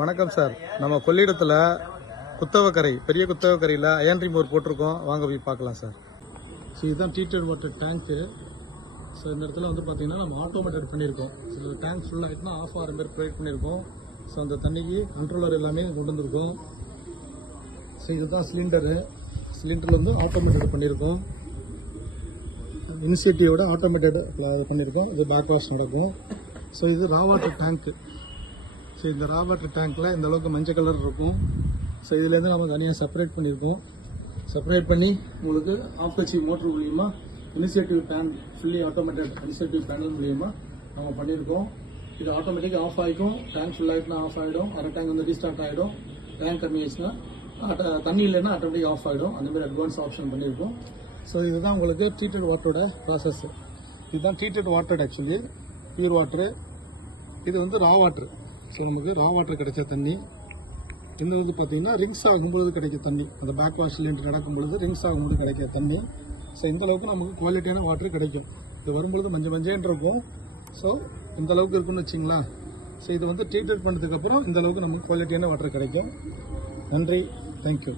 வணக்கம் சார். நம்ம கொள்ளிடத்தில் குத்தவக்கரை, பெரிய குத்தவக்கரையில் அயன் ரிமோர் போட்டிருக்கோம். வாங்க போய் பார்க்கலாம் சார். ஸோ இதுதான் ட்ரீட்டட் வாட்டர் டேங்க்கு. ஸோ இந்த இடத்துல வந்து பார்த்தீங்கன்னா நம்ம ஆட்டோமேட்டட் பண்ணியிருக்கோம். ஸோ டேங்க் ஃபுல்லாக ஆகிட்டுனா ஆஃப் ஆகிற மாதிரி ப்ரொவைட் பண்ணியிருக்கோம். ஸோ அந்த தண்ணிக்கு கண்ட்ரோலர் எல்லாமே கொண்டு வந்திருக்கோம். ஸோ இதுதான் சிலிண்டரில் வந்து ஆட்டோமேட்டட் பண்ணியிருக்கோம். இனிஷியேட்டிவோட ஆட்டோமேட்டட் பண்ணியிருக்கோம். இது பேக் வாஷ் நடக்கும். ஸோ இது ரா வாட்டர் டேங்க்கு. ஸோ இந்த ரா வாட்டர் டேங்க்கில் இந்த அளவுக்கு மஞ்சள் கலர் இருக்கும். ஸோ இதுலேருந்து நம்ம தனியாக செப்பரேட் பண்ணியிருக்கோம். செப்பரேட் பண்ணி உங்களுக்கு ஆஃப்கச்சி மோட்ரு மூலிமா initiative fully automated initiative panel மூலிமா நம்ம பண்ணியிருக்கோம். இது ஆட்டோமேட்டிக் ஆஃப் ஆகிக்கும். டேங்க் ஃபுல் ஆகிட்டுனா ஆஃப் ஆகிடும். அரை டேங்க் வந்து ரீஸ்டார்ட் ஆகிடும். டேங்க் கம்மியாச்சுன்னா தண்ணி இல்லைன்னா ஆட்டோமேட்டிக் ஆஃப் ஆகிடும். அந்தமாதிரி அட்வான்ஸ் ஆப்ஷன் பண்ணியிருக்கோம். ஸோ இதுதான் உங்களுக்கு ட்ரீட்டட் வாட்டரோட ப்ராசஸ். இதுதான் treated water, actually pure water. இது வந்து ரா வாட்ரு. ஸோ நமக்கு ரா வாட்டர் கிடைச்ச தண்ணி. இந்த வந்து பார்த்தீங்கன்னா ரிங்ஸ் ஆகும்பொழுது கிடைக்க தண்ணி, அந்த பேக் வாஷ் சிலிண்டர் நடக்கும்பொழுது ரிங்ஸ் ஆகும்போது கிடைக்கிற தண்ணி. ஸோ இந்த அளவுக்கு நமக்கு குவாலிட்டியான வாட்டர் கிடைக்கும். இது வரும்பொழுது மஞ்சள் இருக்கும். ஸோ இந்த அளவுக்கு இருக்குன்னு வச்சிங்களா. ஸோ இது வந்து ட்ரீட்மெண்ட் பண்ணதுக்கப்புறம் இந்த அளவுக்கு நமக்கு குவாலிட்டியான வாட்டர் கிடைக்கும். நன்றி, தேங்க்யூ.